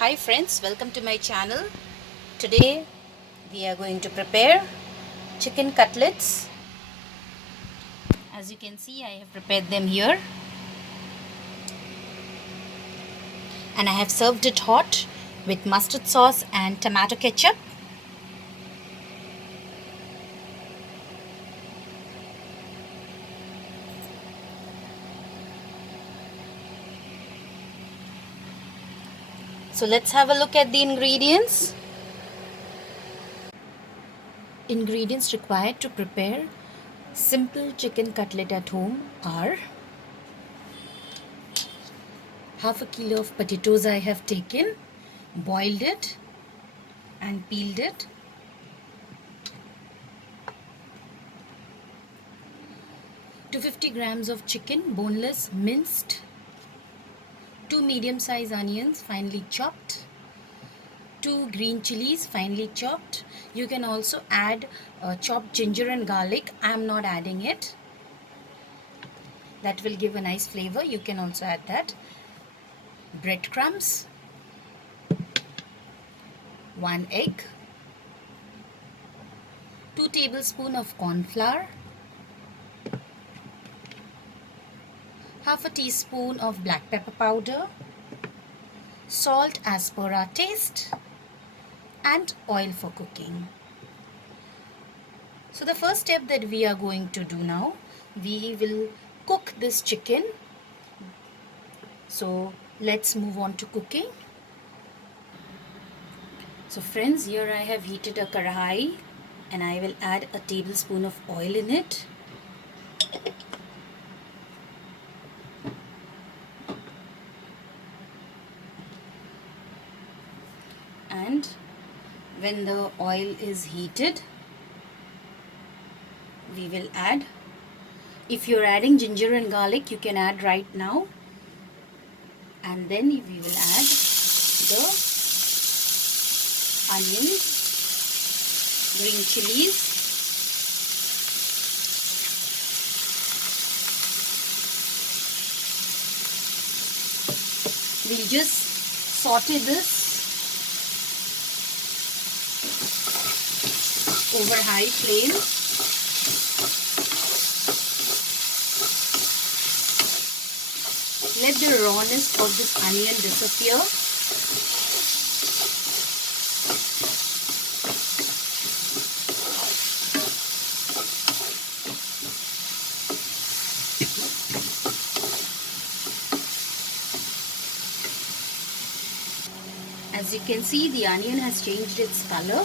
Hi friends, welcome to my channel. Today we are going to prepare chicken cutlets. As you can see, I have prepared them here and I have served it hot with mustard sauce and tomato ketchup. So let's have a look at the ingredients. Ingredients required to prepare simple chicken cutlet at home are half a kilo of potatoes I have taken, boiled it and peeled it. 250 grams of chicken, boneless, minced. 2 medium-sized onions, finely chopped. 2 green chilies, finely chopped. You can also add chopped ginger and garlic. I am not adding it. That will give a nice flavor. You can also add that. Breadcrumbs. 1 egg. 2 tablespoons of corn flour. Half a teaspoon of black pepper powder. Salt as per our taste. And oil for cooking. So the first step that we are going to do now, we will cook this chicken. So let's move on to cooking. So friends, here I have heated a kadhai and I will add a tablespoon of oil in it. And when the oil is heated, we will add, if you're adding ginger and garlic, you can add right now. And then we will add the onions, green chilies, we'll just saute this over high flame. Let the rawness of this onion disappear. As you can see, the onion has changed its color.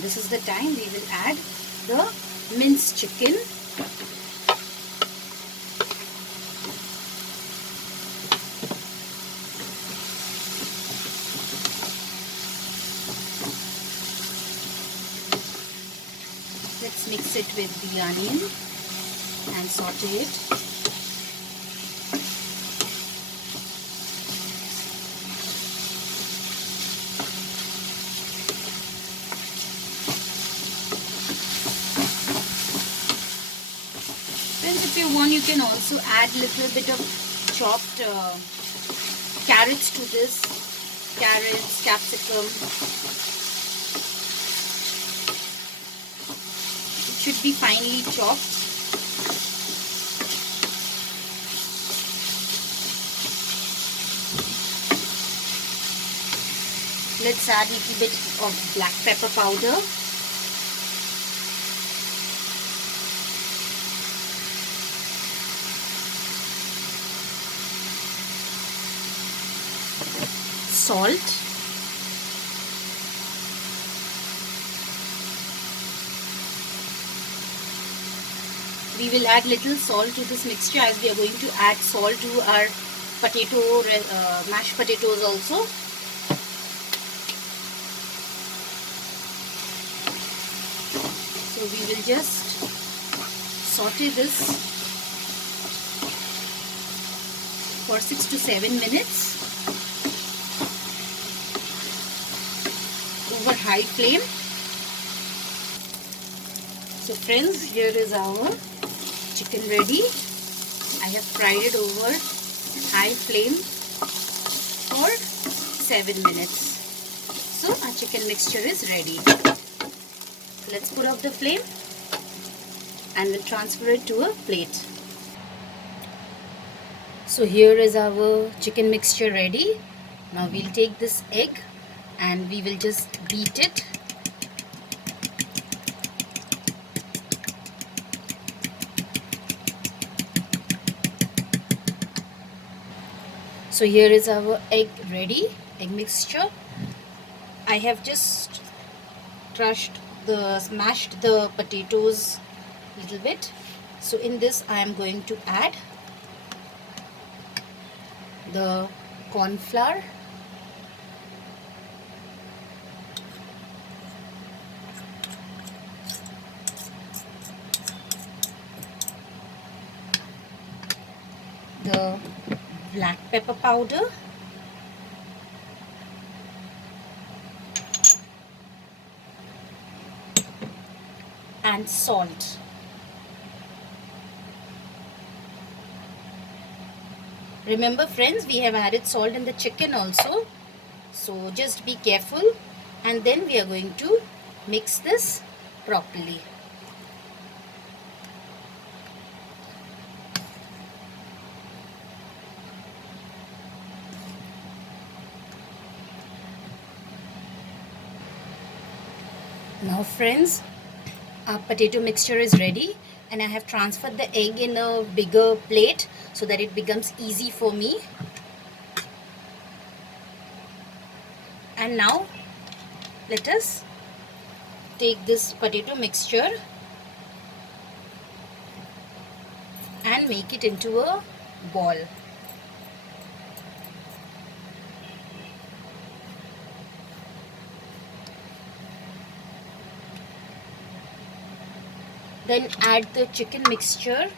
This is the time we will add the minced chicken. Let's mix it with the onion and saute it. Friends, if you want, you can also add little bit of chopped carrots to this. Carrots, capsicum. It should be finely chopped. Let's add a little bit of black pepper powder. Salt. We will add little salt to this mixture as we are going to add salt to our mashed potatoes also. So we will just saute this for 6 to 7 minutes over high flame. So friends, here is our chicken ready. I have fried it over high flame for 7 minutes. So our chicken mixture is ready. Let's put off the flame and we'll transfer it to a plate. So here is our chicken mixture ready. Now we'll take this egg and we will just beat it. So here is our egg ready, egg mixture. I have just smashed the potatoes a little bit. So in this I am going to add the corn flour, the black pepper powder, and salt. Remember friends, we have added salt in the chicken also, so just be careful. And then we are going to mix this properly. Now friends, our potato mixture is ready and I have transferred the egg in a bigger plate so that it becomes easy for me. And now let us take this potato mixture and make it into a ball. Then add the chicken mixture.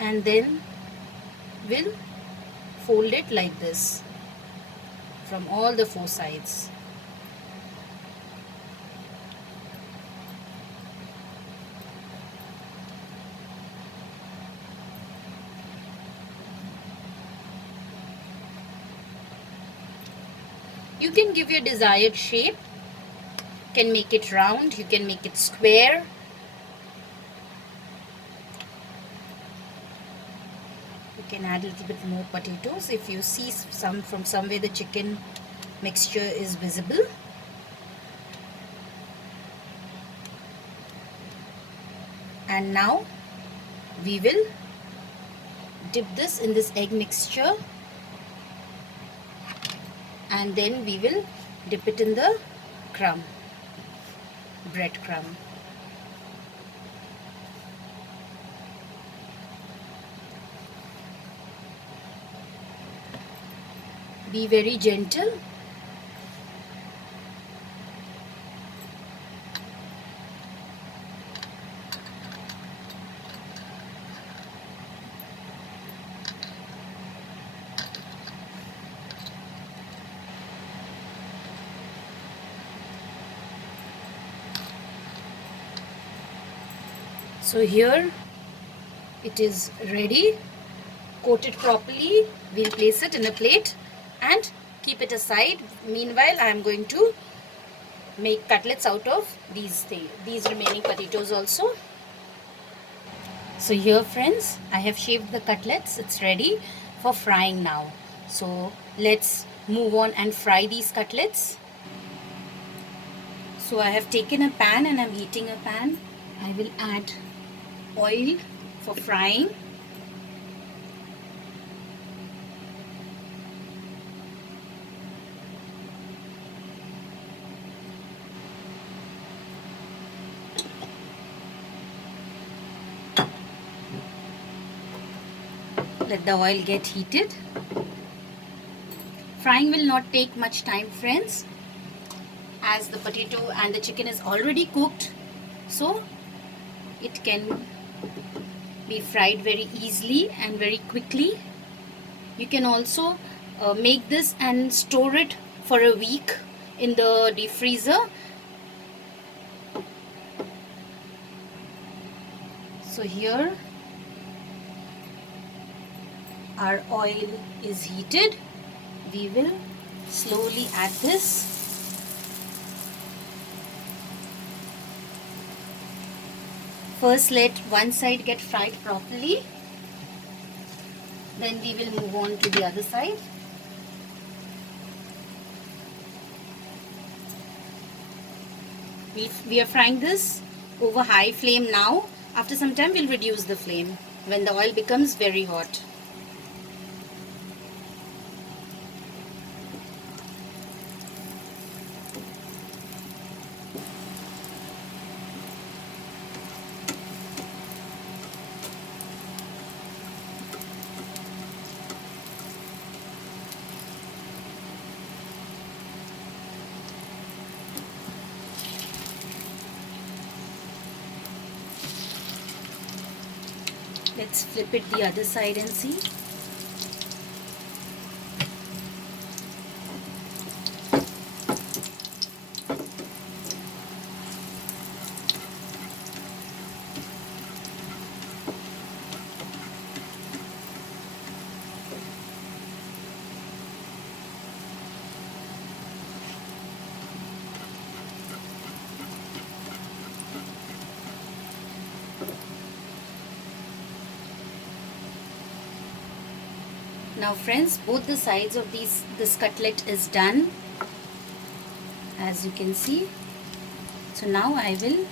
And then we'll fold it like this from all the four sides. You can give your desired shape. You can make it round, you can make it square. You can add a little bit more potatoes if you see some from somewhere the chicken mixture is visible. And now we will dip this in this egg mixture and then we will dip it in the crumb, bread crumb. Be very gentle. So here it is ready, coat it properly. We'll place it in a plate and keep it aside. Meanwhile, I am going to make cutlets out of these remaining potatoes also. So here friends, I have shaved the cutlets. It's ready for frying now. So let's move on and fry these cutlets. So I have taken a pan and I'm heating a pan. I will add oil for frying. Let the oil get heated. Frying will not take much time friends, as the potato and the chicken is already cooked, so it can be fried very easily and very quickly. You can also make this and store it for a week in the deep freezer. So here our oil is heated. We will slowly add this. First let one side get fried properly. Then we will move on to the other side. We are frying this over high flame now. After some time we'll reduce the flame when the oil becomes very hot. Let's flip it the other side and see. Now friends, both the sides of this cutlet is done, as you can see. So now I will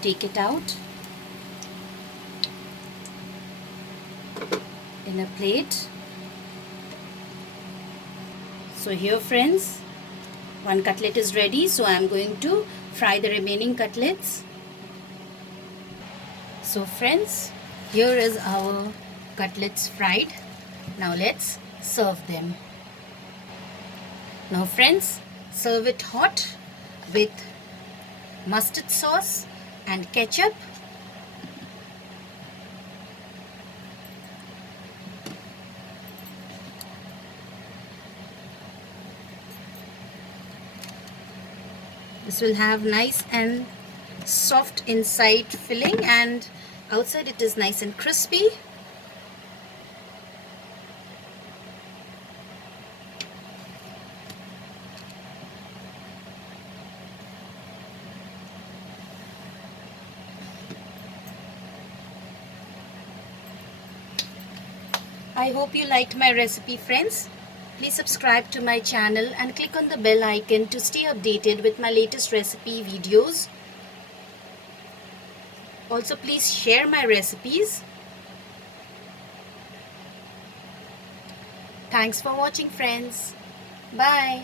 take it out in a plate. So here friends, one cutlet is ready, so I am going to fry the remaining cutlets. So friends, here is our cutlets fried. Now let's serve them. Now friends, serve it hot with mustard sauce and ketchup. This will have nice and soft inside filling, and outside it is nice and crispy. I hope you liked my recipe friends. Please subscribe to my channel and click on the bell icon to stay updated with my latest recipe videos. Also please share my recipes. Thanks for watching friends. Bye.